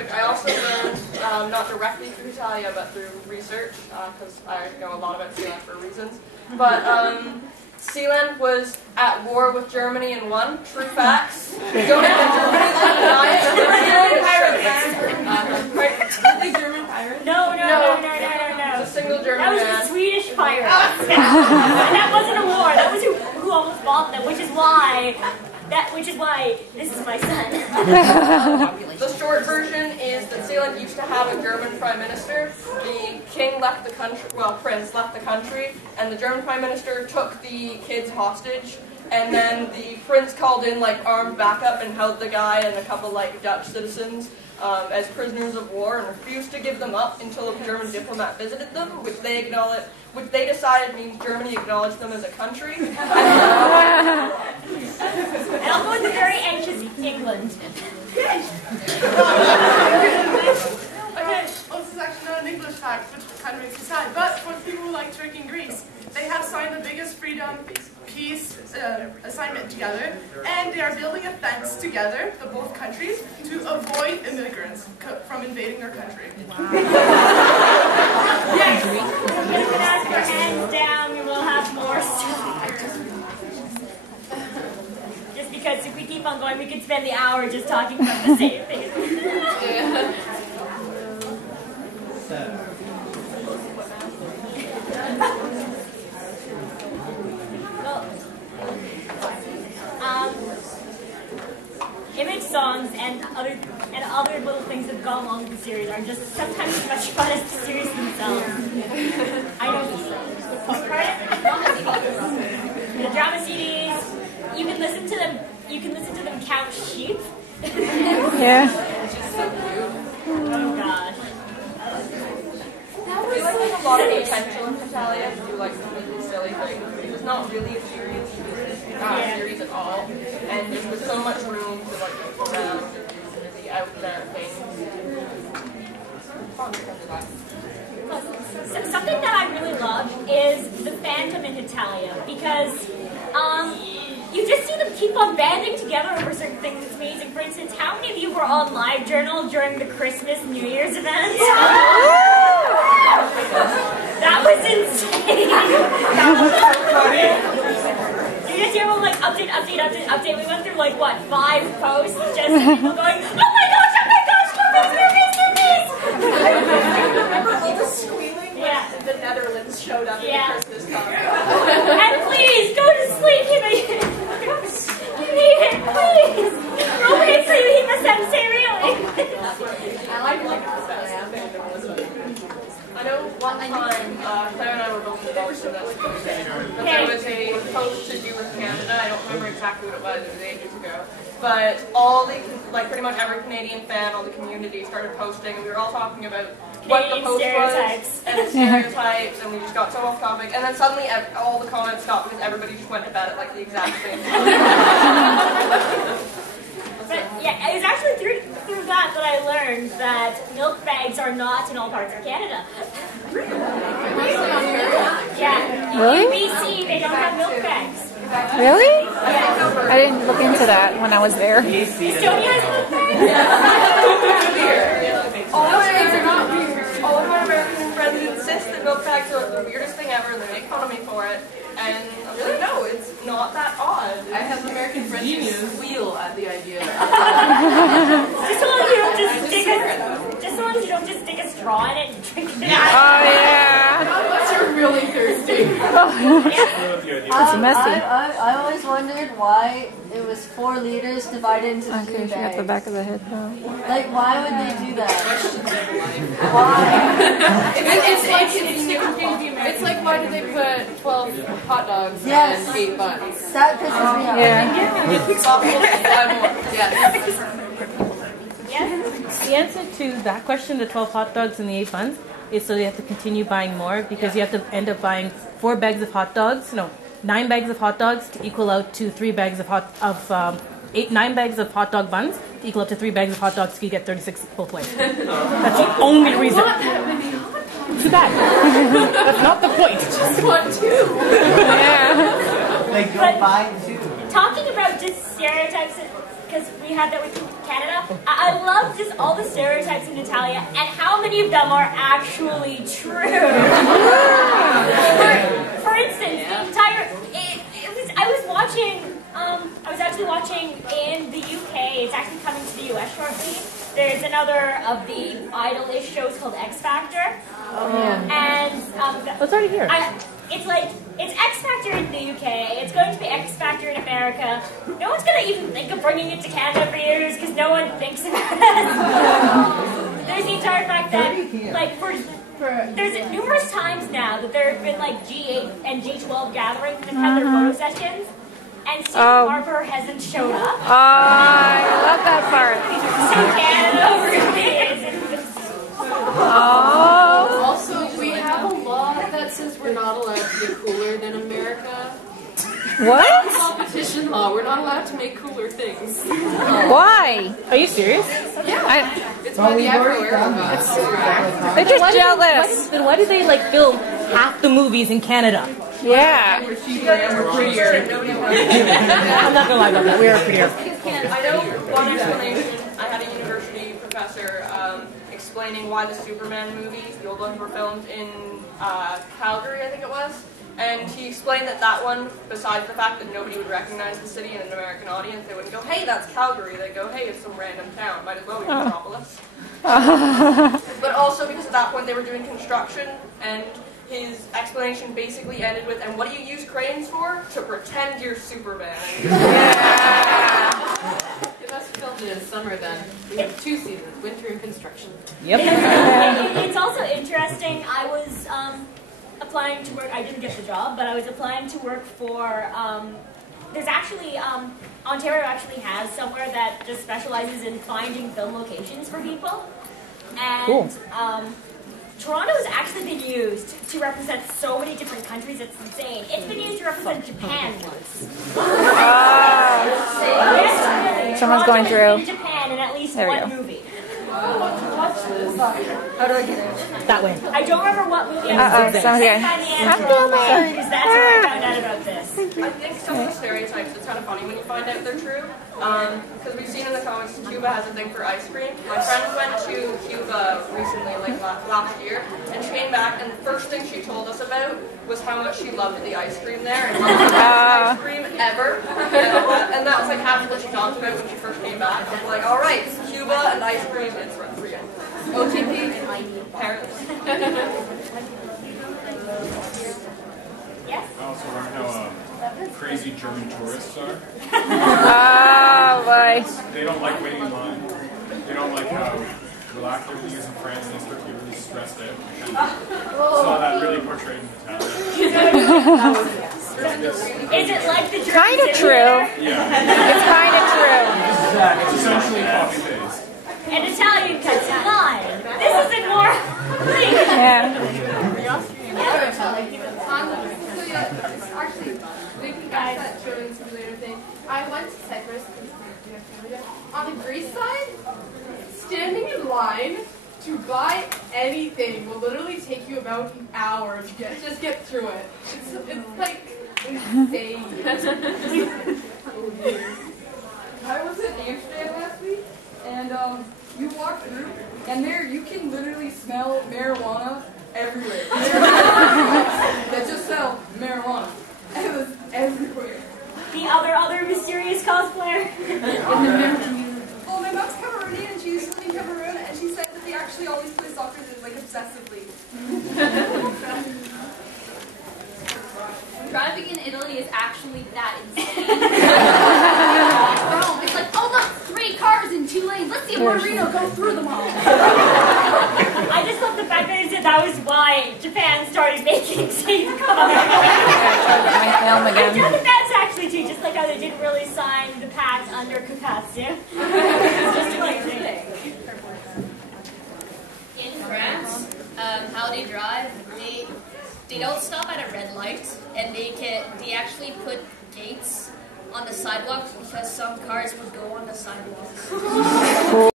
quick, I also learned, not directly through Hetalia, but through research, because I know a lot about Sealand for reasons. But Sealand was at war with Germany and won. True facts. Don't have Germany denied. The German pirates? No. A single German That was man. the Swedish pirates. And that wasn't a war. That was who almost fought them, which is why this is my son. The short version is that Sealand used to have a German prime minister. The king left the country, well, prince left the country, and the German prime minister took the kids hostage. And then the prince called in like armed backup and held the guy and a couple like Dutch citizens as prisoners of war and refused to give them up until a German diplomat visited them, which they decided means Germany acknowledged them as a country. And I'll go into very anxious England. Okay, well, this is actually not an English fact, which kind of makes me sad. But for people who like Turkey and Greece, they have signed the biggest freedom peace assignment together, and they are building a fence together, the both countries, to avoid immigrants from invading their country. Wow. Yes, we're going to ask our hands down. We will have more stuff. Just because if we keep on going, we could spend the hour just talking about the same thing. Image songs and other little things that go along with the series are just sometimes as much fun as the series themselves. I know the drama CDs. You can listen to them. You can listen to them count sheep. Yeah. Oh gosh. I feel like there's a lot of potential in Hetalia to do like some really silly things. It's not really a serious series at all, and there's so much room to like go around and do really out there things. Something that I really love is the fandom in Hetalia, because you just see them keep on banding together over certain things. It's amazing. For instance, how many of you were on LiveJournal during the Christmas New Year's event? That was insane. You just hear them like update. We went through like what, 5 posts, just people going, oh my gosh, movies. Remember all the squealing when the Netherlands showed up in the Christmas time? And please, go to sleep. You need it, please. Okay, so you eat the sensei, really? I like the best. I know one time, Claire and I were both involved in this. There was a post to do with Canada. I don't remember exactly what it was. It was ages ago. But all the, like pretty much every Canadian fan, all the community started posting, and we were all talking about what the post was and the stereotypes, and we just got so off topic. And then suddenly all the comments stopped because everybody just went to bed at like the exact same time. But yeah, it was actually through that I learned that milk bags are not in all parts of Canada. Yeah, Really? in BC they don't have milk bags. Really? Yeah. I didn't look into that when I was there. Estonia has milk bags? All of my American friends insist that milk bags are the weirdest thing ever, and they make fun of me for it. And I'm like, no, it's not that odd. I have American friends who squeal at the idea. Just so long as you don't just stick a straw in it and drink it. Oh yeah. Unless you're really thirsty. It's messy. I always wondered why it was 4 liters divided into 2 Okay, she got bags. the back of the head now. Like, why would they do that? Why? It's like, why do they put 12 hot dogs Yes. and 8 buns? That pisses me off. Yes. The answer to that question, the 12 hot dogs and the 8 buns, is so you have to continue buying more, because you have to end up buying 4 bags of hot dogs, 9 bags of hot dogs to equal out to 3 bags of 9 bags of hot dog buns to equal up to 3 bags of hot dogs, so you get 36 both ways. That's the only reason. Too bad. That's not the point. Just want 2. Yeah. Like, go buy 2. Talking about just stereotypes because we had that with Canada. I love just all the stereotypes in Hetalia and how many of them are actually true. For instance, the entire I was actually watching in the UK. It's actually coming to the US shortly. There's another of the idol-ish shows called X Factor. And What's already here? It's X Factor in the UK. It's going to be X Factor in America. No one's gonna even think of bringing it to Canada for years because no one thinks about it. There's the entire fact that there's numerous times now that there have been like G8 and G12 gatherings that have had their photo sessions, and Stephen Harper hasn't showed up. Oh, I love that part. So Canada really is. Oh. Also, we have a law that says we're not allowed to be cooler than America. What? Competition law. We're not allowed to make cooler things. Why? Are you serious? It's by the Afro-Arrow guys. They're just jealous. Then why do they like film half the movies in Canada? Yeah. We're cheaper and we're prettier. Nobody wants to. I'm not gonna lie about that. We are prettier. I know one explanation. I had a university professor explaining why the Superman movies, the old ones, were filmed in Calgary, I think it was. And he explained that one, besides the fact that nobody would recognize the city in an American audience, they wouldn't go, hey, that's Calgary. They'd go, hey, it's some random town. Might as well be Metropolis. But also because at that point they were doing construction, and his explanation basically ended with, and what do you use cranes for? To pretend you're Superman. It must have filmed it in summer then. We have 2 seasons, winter and construction. Yep. It's also interesting. I was applying to work. I didn't get the job, but I was applying to work for. There's actually Ontario actually has somewhere that just specializes in finding film locations for people, and Cool. Toronto's actually been used to represent so many different countries. It's insane. It's been used to represent Japan once. Someone's going through. Japan in at least There we one go. movie. How do I get it? That way. I don't remember what movie. Uh-oh, someone's going. I'm filming. Because that's how I found out about this. I think some of the stereotypes, it's kind of funny when you find out they're true. Because we've seen in the comics, Cuba has a thing for ice cream. My friend went to Cuba recently, like last year, and she came back, and the first thing she told us about was how much she loved the ice cream there, and ice cream ever. And that was like half of what she talked about when she first came back. I was like, all right, Cuba and ice cream, it's real. OTP and ID parents. Yes? I also learned how crazy German tourists are. Oh, boy. They don't like waiting in line. They don't like how relaxed everything is in France, and they start to get really stressed out. Saw that really portrayed in Hetalia. Is it like the German Kind of true. Yeah, It's kind of true. it's essentially copy-paste. An Italian cuts in line. This isn't more. Yeah. Actually, linking back to that Turing simulator thing, I went to Cyprus on the Greece side. Standing in line to buy anything will literally take you about an hour to just get through it. It's like insane. I was in Amsterdam last week, and you walk through, and there you can literally smell marijuana everywhere. That just sell marijuana. And it was everywhere. The other mysterious cosplayer. Well, my mom's Cameroonian, and she used to live in Cameroon, and she said that they actually always play soccer like obsessively. Driving in Italy is actually that insane. Rome, it's like, oh look, 3 cars in 2 lanes. Let's see a Marino go through them all. I just love the fact that that was why Japan started making safe cars. My film I again. know that's actually too, just like how they didn't really sign the pact under Kukatsu. It's just amazing. In France, how they drive, they don't stop at a red light, and they actually put gates on the sidewalks because some cars would go on the sidewalks.